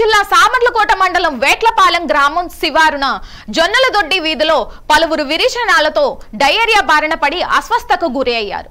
జిల్లా సామర్లకోట మండలం వేట్లపాలెం గ్రామం శివారున జొన్నలదొడ్డి వీధిలో పలువురు విరేచనాలతో డయేరియా బారిన పడి అస్వస్థతకు గురి అయ్యారు.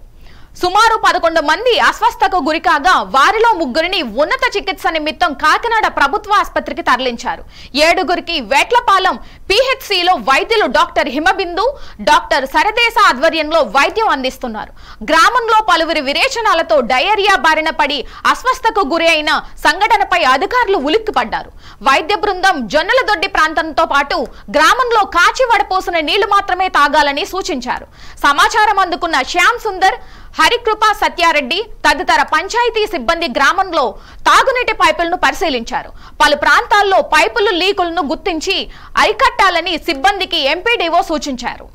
సుమారు 11 మంది అస్వస్థతకు గురికాగా వారిలో 3 ఉన్నత చికిత్స నిమిత్తం కాకినాడ ప్రభుత్వ ఆసుపత్రికి తరలించారు. 7 వేట్లపాలెం పిహెచ్సిలో వైద్యులు డాక్టర్ హిమబిందు, డాక్టర్ సరదేశ ఆధ్వర్యంలో వైద్యం అందిస్తున్నారు. గ్రామంలో పలువురి విరేచనాలతో డయేరియా బారిన పడి అస్వస్థతకు గురి అయిన సంఘటనపై అధికారులు ఉలిక్కిపడ్డారు. వైద్య బృందం జొన్నలదొడ్డి ప్రాంతంతో పాటు గ్రామంలో కాచి వడపోసిన నీళ్లు మాత్రమే తాగాలని సూచించారు. సమాచారం అందుకున్న శ్యామ్ సుందర్, హరికృప, సత్యారెడ్డి తదితర పంచాయతీ సిబ్బంది గ్రామంలో తాగునీటి పైపులను పరిశీలించారు. పలు ప్రాంతాల్లో పైపులు లీకులను గుర్తించి అరికట్టాలని సిబ్బందికి ఎంపీడీఓ సూచించారు.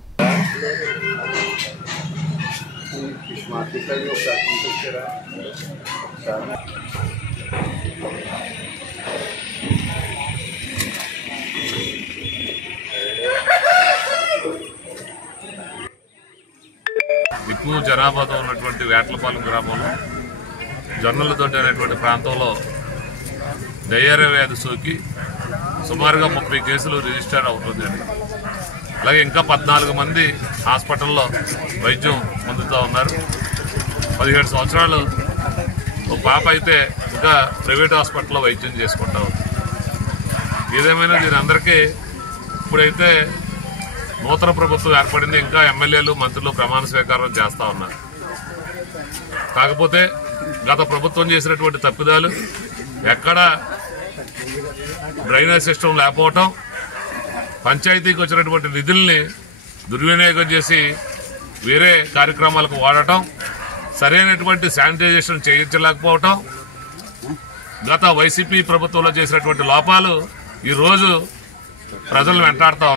ఎక్కువ జనాభాతో ఉన్నటువంటి వేట్లపాలెం గ్రామంలో జొన్నలదొడ్డి అనేటువంటి ప్రాంతంలో డయేరియా వ్యాధి సోకి సుమారుగా 30 కేసులు రిజిస్టర్ అవుతుంది. అలాగే ఇంకా 14 మంది హాస్పిటల్లో వైద్యం పొందుతూ ఉన్నారు. 17 సంవత్సరాలు ఒక పాప అయితే ఇంకా ప్రైవేట్ హాస్పిటల్లో వైద్యం చేసుకుంటా ఉంది. ఏదేమైనా దీని అందరికీ ఇప్పుడైతే నూతన ప్రభుత్వం ఏర్పడింది. ఇంకా ఎమ్మెల్యేలు, మంత్రులు ప్రమాణ స్వీకారం చేస్తా ఉన్నారు. కాకపోతే గత ప్రభుత్వం చేసినటువంటి తప్పిదాలు, ఎక్కడ డ్రైనేజ్ సిస్టమ్ లేకపోవటం, పంచాయతీకి వచ్చినటువంటి నిధుల్ని దుర్వినియోగం చేసి వేరే కార్యక్రమాలకు వాడటం, సరైనటువంటి శానిటైజేషన్ చేయించలేకపోవటం, గత వైసీపీ ప్రభుత్వంలో చేసినటువంటి లోపాలు ఈరోజు ప్రజలు వెంటాడుతా